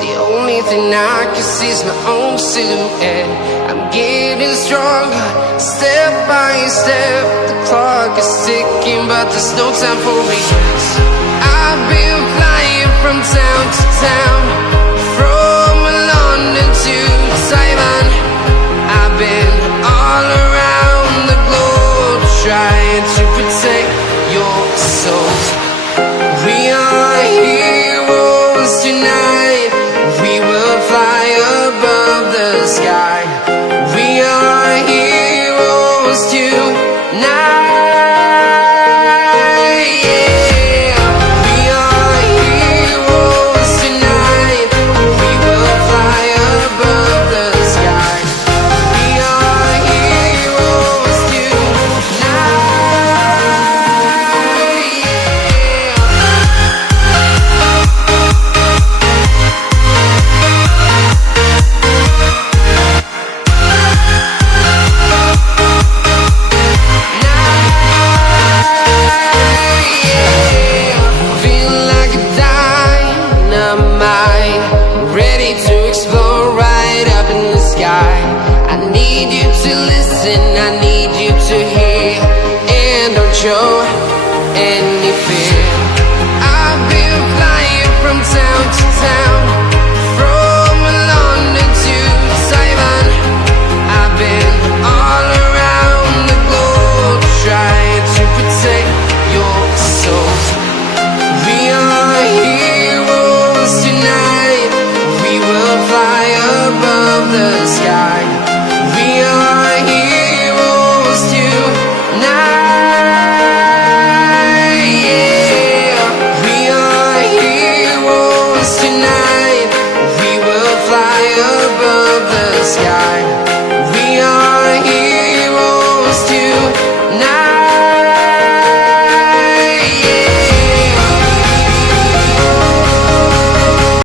The only thing I can see is my own silhouette. I'm getting stronger, step by step. The clock is ticking, but there's no time for regrets. I've been flying from town to town, from London to Taiwan. I've been all around the globe, trying to protect your soul. We are heroes tonight. We will fly above the sky. We are heroes tonight. To explore right up in the sky. I need you to listen, I need you to hear, and don't show and